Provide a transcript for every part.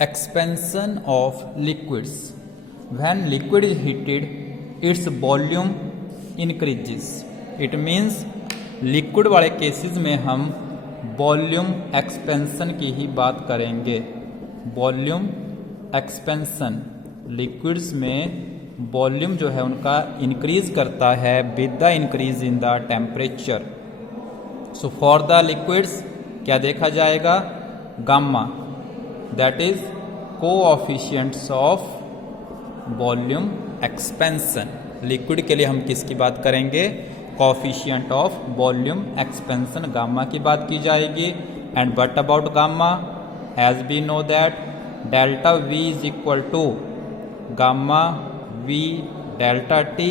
expansion of liquids. When liquid is heated, its volume increases. It means liquid वाले cases में हम volume expansion की ही बात करेंगे। वॉल्यूम एक्सपेंशन, लिक्विड्स में वॉल्यूम जो है उनका इंक्रीज करता है with the increase in the temperature. So for the liquids क्या देखा जाएगा? Gamma, that is coefficients of volume expansion. Liquid के लिए हम किसकी बात करेंगे? Coefficient of volume expansion, gamma की बात की जाएगी। And what about gamma? As we know that delta V is equal to gamma V delta T.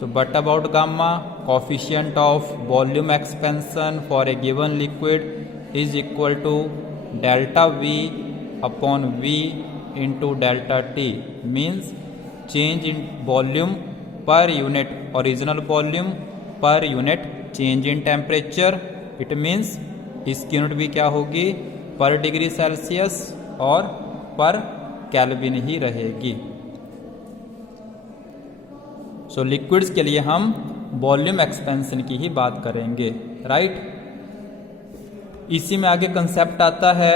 So what about gamma? Coefficient of volume expansion for a given liquid is equal to delta V upon V into delta T. Means change in volume per unit original volume per unit change in temperature. It means इसकी unit भी क्या होगी? पर degree Celsius और पर kelvin ही रहेगी। सो liquids के लिए हम वॉल्यूम एक्सपेंशन की ही बात करेंगे, राइट। इसी में आगे कंसेप्ट आता है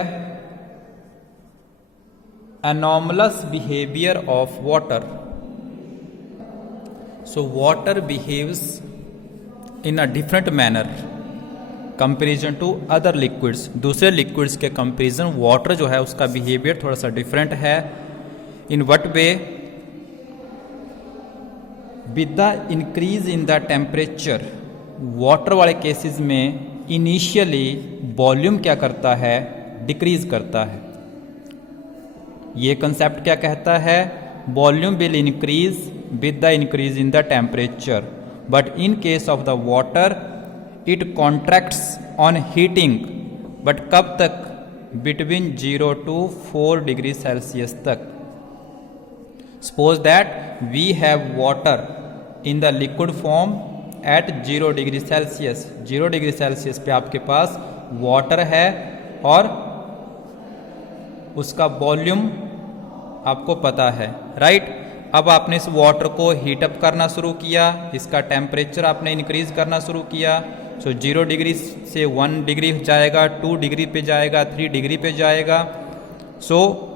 anomalous behaviour of water. So water behaves in a different manner comparison to other liquids। दूसरे liquids के कंपेरिजन वाटर जो है उसका बिहेवियर थोड़ा सा डिफरेंट है। In what way? With the increase in the temperature, water वाले केसेस में इनिशियली वॉल्यूम क्या करता है? डिक्रीज करता है। ये कंसेप्ट क्या कहता है? Volume will increase with the increase in the temperature, but in case of the water it contracts on heating, but कब तक? between 0 to 4 degree Celsius तक। suppose that we have water in the liquid form at 0 degree Celsius। 0 degree Celsius पे आपके पास water है और उसका volume आपको पता है, राइट। अब आपने इस वाटर को हीटअप करना शुरू किया, इसका टेम्परेचर आपने इंक्रीज करना शुरू किया। सो 0 डिग्री से 1 डिग्री जाएगा, 2 डिग्री पे जाएगा, 3 डिग्री पे जाएगा। So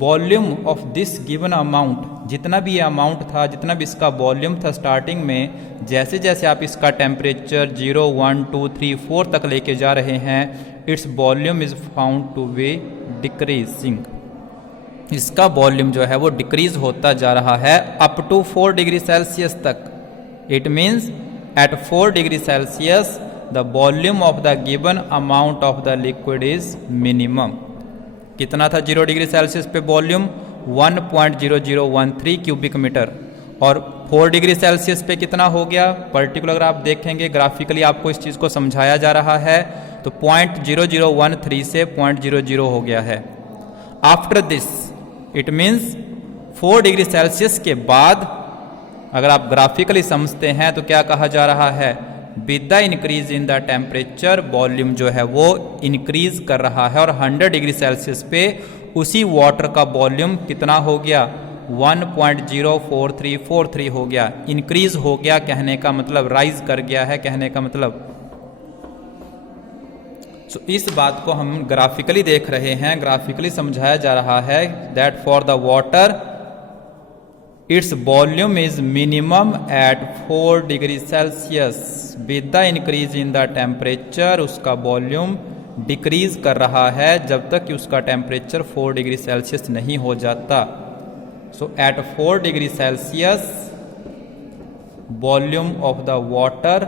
volume of this given amount, जितना भी ये अमाउंट था, जितना भी इसका वॉल्यूम था स्टार्टिंग में, जैसे जैसे आप इसका टेम्परेचर 0, 1, 2, 3, 4 तक लेके जा रहे हैं, it's volume is found to be decreasing. इसका वॉल्यूम जो है वो डिक्रीज होता जा रहा है अप टू 4 डिग्री सेल्सियस तक। It means at 4 degree Celsius the volume of the given amount of the liquid is minimum. कितना था 0 डिग्री सेल्सियस पे वॉल्यूम? 1.0013 cubic metre. और 4 डिग्री सेल्सियस पे कितना हो गया? पर्टिकुलर अगर आप देखेंगे ग्राफिकली आपको इस चीज़ को समझाया जा रहा है, तो 0.0013 से 0.00 हो गया है। After this it means 4 degree Celsius के बाद अगर आप ग्राफिकली समझते हैं तो क्या कहा जा रहा है? With the increase in the temperature volume जो है वो इंक्रीज कर रहा है, और 100 डिग्री सेल्सियस पे उसी वाटर का वॉल्यूम कितना हो गया? 1.04343 हो गया। इंक्रीज हो गया कहने का मतलब राइज कर गया है कहने का मतलब। सो इस बात को हम ग्राफिकली देख रहे हैं, ग्राफिकली समझाया जा रहा है that for the water it's volume is minimum at 4 degree Celsius. With the increase in the temperature उसका वॉल्यूम डिक्रीज कर रहा है जब तक कि उसका टेम्परेचर 4 डिग्री सेल्सियस नहीं हो जाता। So at 4 degree Celsius volume of the water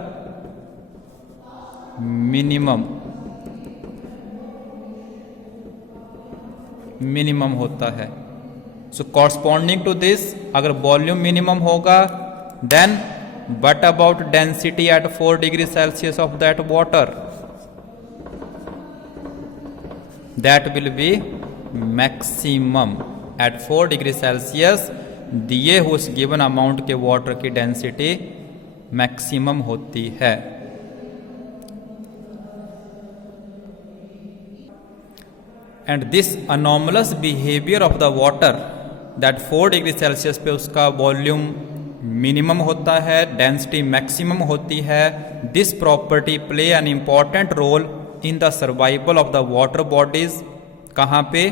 minimum होता है। सो कॉरस्पॉन्डिंग टू दिस अगर वॉल्यूम मिनिमम होगा, then what about density at 4 degree Celsius of that water? That will be maximum. At 4 degree Celsius दिए हुए उस given amount के water की density maximum होती है। And this anomalous behaviour of the water that 4 degree Celsius पे उसका volume minimum होता है, डेंसिटी मैक्सिमम होती है। This property play an important role in the survival of the water bodies. कहाँ पे?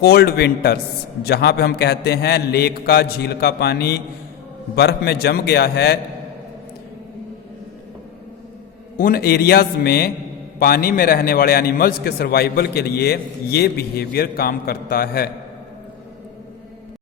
कोल्ड विंटर्स, जहाँ पे हम कहते हैं लेक का, झील का पानी बर्फ में जम गया है, उन एरियाज में पानी में रहने वाले एनिमल्स के सर्वाइवल के लिए ये बिहेवियर काम करता है।